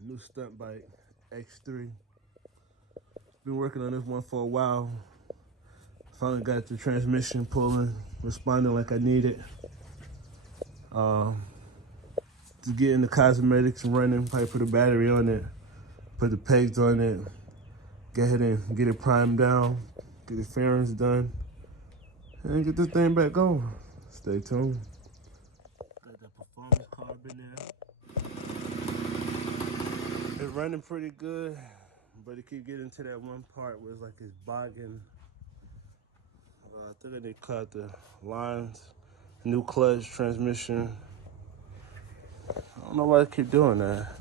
New stunt bike, X3. Been working on this one for a while. Finally got the transmission pulling, responding like I need it. To get in the cosmetics and running, probably put a battery on it, put the pegs on it, go ahead and get it primed down, get the fairings done, and get this thing back on. Stay tuned. Got that performance carb in there. It's running pretty good, but it keep getting to that one part where it's like it's bogging. I think I need to cut the lines, new clutch, transmission. I don't know why I keep doing that.